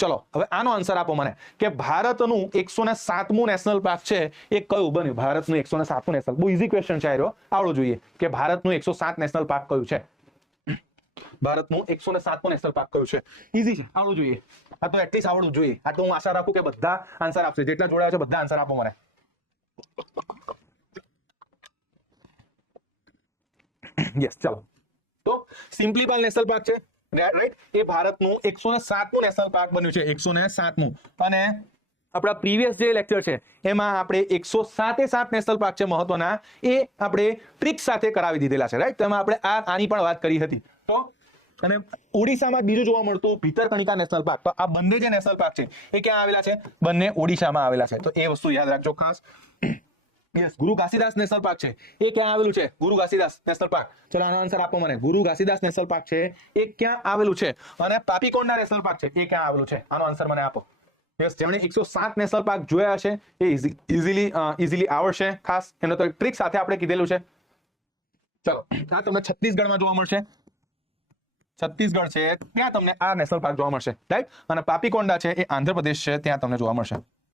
ચલો હવે આનો આન્સર આપો મને કે ભારતનું 107મું નેશનલ પાર્ક છે એ કયું બન્યું? ભારતનું 107મું નેશનલ, બહુ ઈઝી ક્વેશ્ચન છે આયો, આવડવું જોઈએ કે ભારતનું 107 નેશનલ પાર્ક કયું છે? ભારતનું 107મું નેશનલ પાર્ક કયું છે? ઈઝી છે, આવડવું જોઈએ. આ તો એટલીસ્ટ આવડવું જોઈએ. આ તો હું આશા રાખું કે બધા આન્સર આપશે, જેટલા જોડાયા છે બધા આન્સર આપો મને. યસ, ચલો. તો સિમ્પલીપાલ નેશનલ પાર્ક છે, રાઈટ, એ ભારતનું 107મું નેશનલ પાર્ક બન્યું છે, 107મું. અને આપણા પ્રીવિયસ જે લેક્ચર છે એમાં આપણે 107 નેશનલ પાર્ક છે મહત્વના, એ આપણે ટ્રિક સાથે કરાવી દીધેલા છે, રાઈટ. તેમાં આપણે આની પણ વાત કરી હતી. તો અને ઓડિશામાં બીજું જોવા મળતું ભીતરકણિકા નેશનલ પાર્ક. તો આ બંને જે નેશનલ પાર્ક છે એ ક્યાં આવેલા છે? બંને ઓડિશામાં આવેલા છે. તો એ વસ્તુ યાદ રાખજો ખાસ. યસ, ગુરુ ઘાસીદાસ નેશનલ પાર્ક છે એ ક્યાં આવેલું છે? ગુરુ ઘાસીદાસ નેશનલ પાર્ક. ચલો આનો આન્સર આપો મને. ગુરુ ઘાસીદાસ નેશનલ પાર્ક છે એ ક્યાં આવેલું છે? અને પાપીકોંડા નેશનલ પાર્ક છે એ ક્યાં આવેલું છે? આનો આન્સર મને આપો. યસ, જેમણે 107 નેશનલ પાર્ક જોયા છે એ ઇઝીલી આવડશે. ખાસ એનો તો ટ્રિક સાથે આપણે કીધેલું છે. ચલો, આ તમને છત્તીસગઢમાં જોવા મળશે. છત્તીસગઢ છે ત્યાં તમને આ નેશનલ પાર્ક જોવા મળશે, રાઈટ. અને પાપીકોંડા છે એ આંધ્રપ્રદેશ છે, ત્યાં તમને જોવા મળશે.